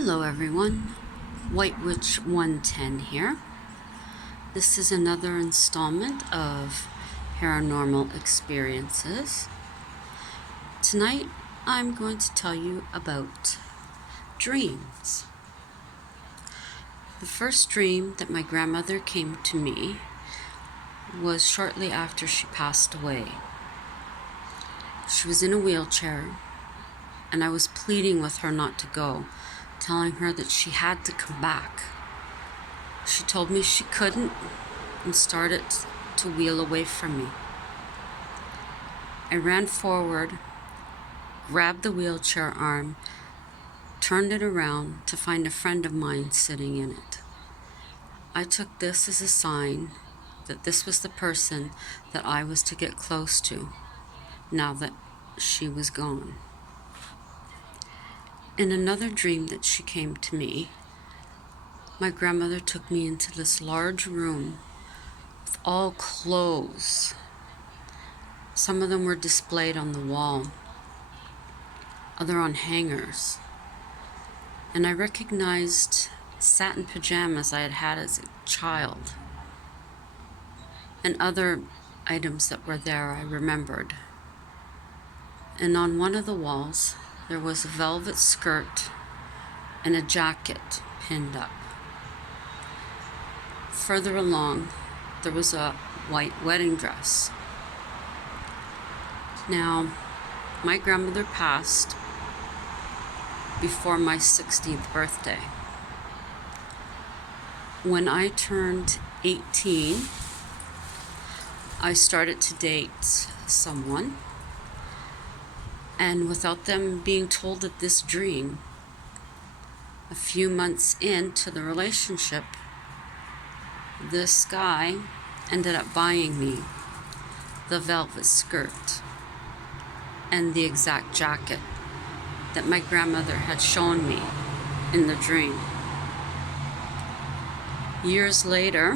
Hello everyone, White Witch 110 here. This is another installment of paranormal experiences. Tonight I'm going to tell you about dreams. The first dream that my grandmother came to me was shortly after she passed away. She was in a wheelchair and I was pleading with her not to go, telling her that she had to come back. She told me she couldn't and started to wheel away from me. I ran forward, grabbed the wheelchair arm, turned it around to find a friend of mine sitting in it. I took this as a sign that this was the person that I was to get close to now that she was gone. In another dream that she came to me, my grandmother took me into this large room with all clothes. Some of them were displayed on the wall, other on hangers. And I recognized satin pajamas I had had as a child. And other items that were there I remembered. And on one of the walls, there was a velvet skirt and a jacket pinned up. Further along, there was a white wedding dress. Now, my grandmother passed before my 60th birthday. When I turned 18, I started to date someone, and without them being told of this dream, a few months into the relationship, this guy ended up buying me the velvet skirt and the exact jacket that my grandmother had shown me in the dream. Years later,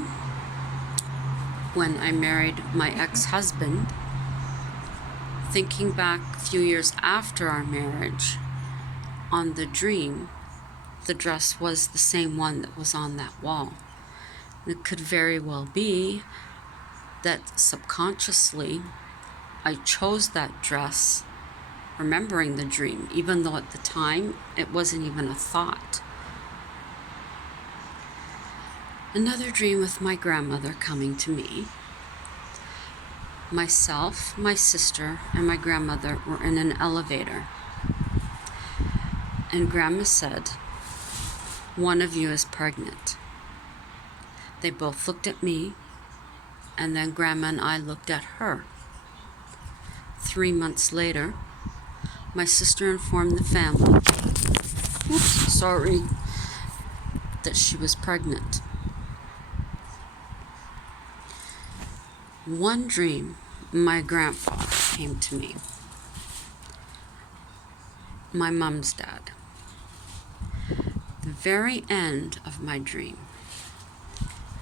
when I married my ex-husband, thinking back a few years after our marriage, on the dream, the dress was the same one that was on that wall. It could very well be that subconsciously I chose that dress remembering the dream, even though at the time it wasn't even a thought. Another dream with my grandmother coming to me. Myself, my sister, and my grandmother were in an elevator. And Grandma said, "One of you is pregnant." They both looked at me, and then Grandma and I looked at her. 3 months later, my sister informed the family, that she was pregnant. One dream, my grandpa came to me, my mom's dad. The very end of my dream,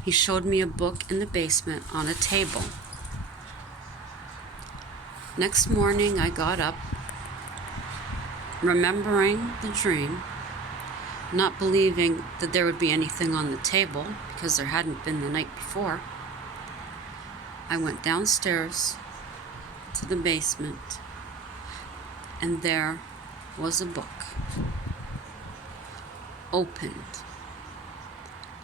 he showed me a book in the basement on a table. Next morning, I got up, remembering the dream, not believing that there would be anything on the table because there hadn't been the night before. I went downstairs to the basement, and there was a book, opened,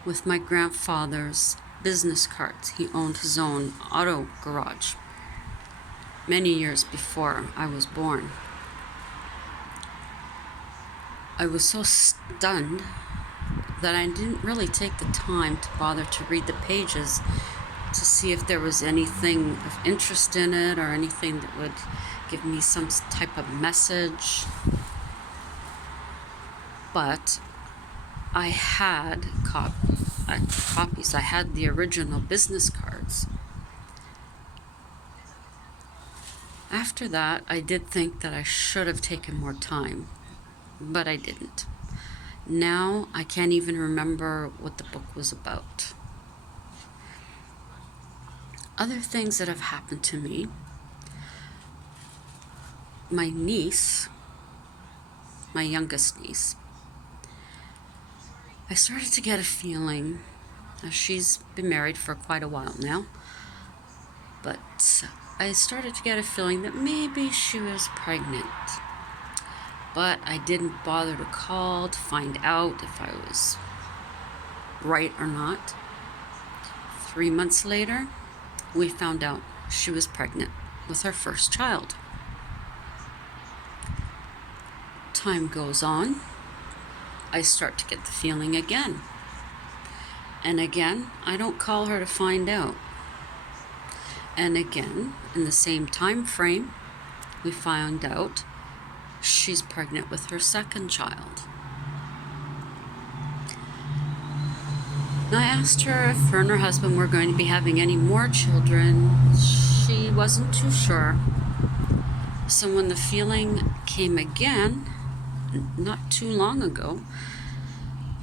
with my grandfather's business cards. He owned his own auto garage many years before I was born. I was so stunned that I didn't really take the time to bother to read the pages to see if there was anything of interest in it or anything that would give me some type of message. But I had copies. I had the original business cards. After that, I did think that I should have taken more time, but I didn't. Now, I can't even remember what the book was about. Other things that have happened to me, my niece, my youngest niece, I started to get a feeling. She's been married for quite a while now, but I started to get a feeling that maybe she was pregnant. But I didn't bother to call to find out if I was right or not. 3 months later, we found out she was pregnant with our first child. Time goes on. I start to get the feeling again. And again, I don't call her to find out. And again, in the same time frame, we found out she's pregnant with her second child. Now, I asked her if her and her husband were going to be having any more children. She wasn't too sure. So when the feeling came again, not too long ago,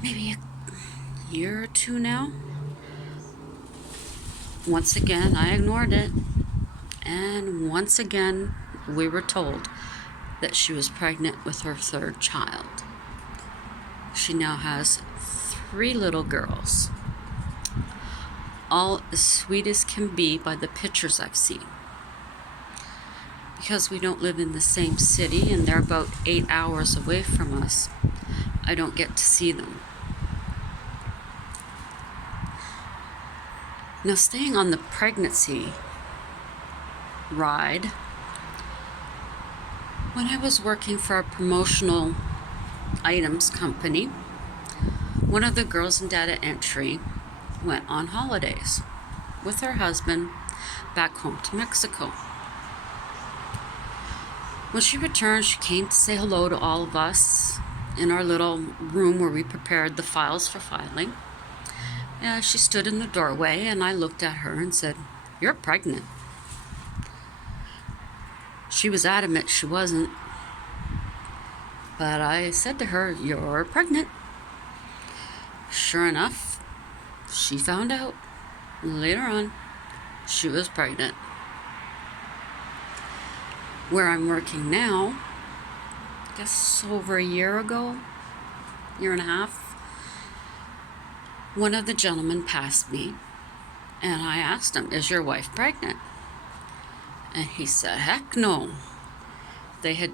maybe a year or two now, once again I ignored it, and once again we were told that she was pregnant with her third child. She now has 3 little girls, all as sweet as can be by the pictures I've seen. Because we don't live in the same city and they're about 8 hours away from us, I don't get to see them. Now, staying on the pregnancy ride, when I was working for a promotional items company, one of the girls in data entry went on holidays with her husband back home to Mexico. When she returned, she came to say hello to all of us in our little room where we prepared the files for filing. She stood in the doorway, and I looked at her and said, "You're pregnant." She was adamant she wasn't, but I said to her, "You're pregnant." Sure enough, she found out later on she was pregnant. Where I'm working now, I guess over a year ago, year and a half, one of the gentlemen passed me, and I asked him, "Is your wife pregnant?" And he said, "Heck no. They're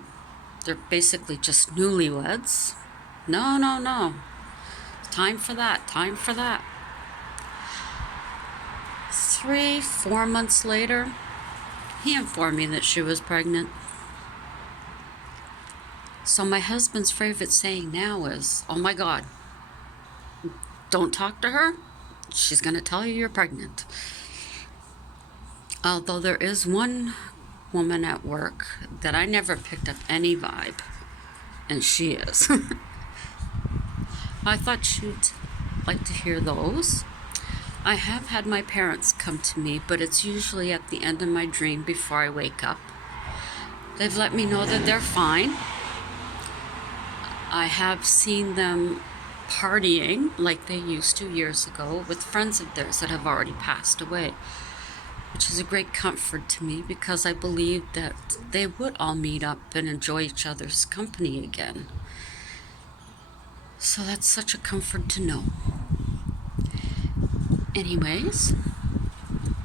basically just newlyweds. No, no, no. Time for that. 3, 4 months later, he informed me that she was pregnant. So my husband's favorite saying now is, "Oh my God, don't talk to her. She's going to tell you you're pregnant." Although there is one woman at work that I never picked up any vibe, and she is. I thought you'd like to hear those. I have had my parents come to me, but it's usually at the end of my dream before I wake up. They've let me know that they're fine. I have seen them partying like they used to years ago with friends of theirs that have already passed away, which is a great comfort to me because I believe that they would all meet up and enjoy each other's company again. So that's such a comfort to know. Anyways,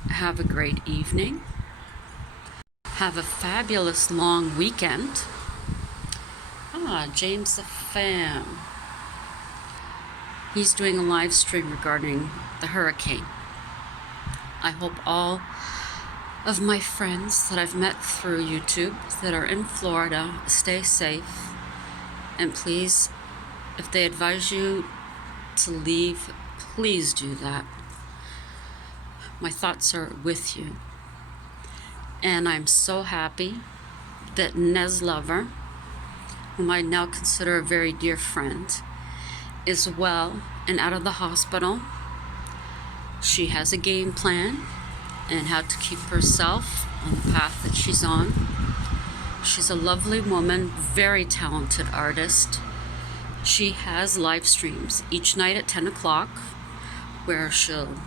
have a great evening. Have a fabulous long weekend. James the Fam. He's doing a live stream regarding the hurricane. I hope all of my friends that I've met through YouTube that are in Florida stay safe. And please, if they advise you to leave, please do that. My thoughts are with you. And I'm so happy that Nez Lover, whom I now consider a very dear friend, is well and out of the hospital. She has a game plan and how to keep herself on the path that she's on. She's a lovely woman, very talented artist. She has live streams each night at 10 o'clock where she'll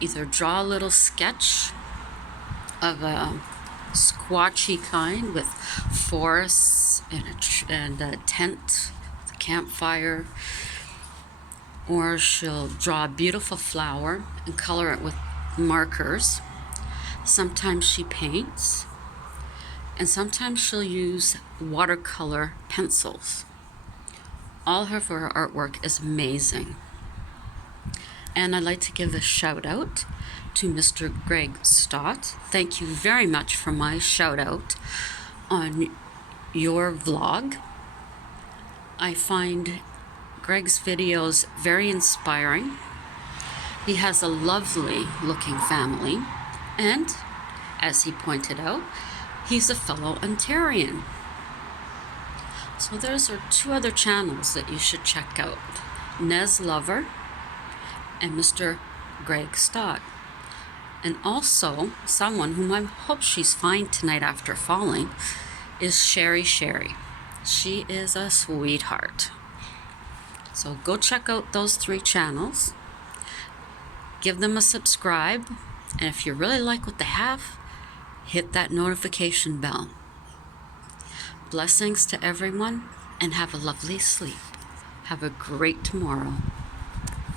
either draw a little sketch of a squatchy kind with forests and a tent, the campfire, or she'll draw a beautiful flower and color it with markers. Sometimes she paints, and sometimes she'll use watercolor pencils. All of her artwork is amazing. And I'd like to give a shout out to Mr. Greg Stott. Thank you very much for my shout out on your vlog. I find Greg's videos very inspiring. He has a lovely looking family, and as he pointed out, he's a fellow Ontarian. So those are two other channels that you should check out: Nez Lover and Mr. Greg Stott. And also, someone whom I hope she's fine tonight after falling is Sherry. She is a sweetheart. So go check out those 3 channels. Give them a subscribe. And if you really like what they have, hit that notification bell. Blessings to everyone, and have a lovely sleep. Have a great tomorrow.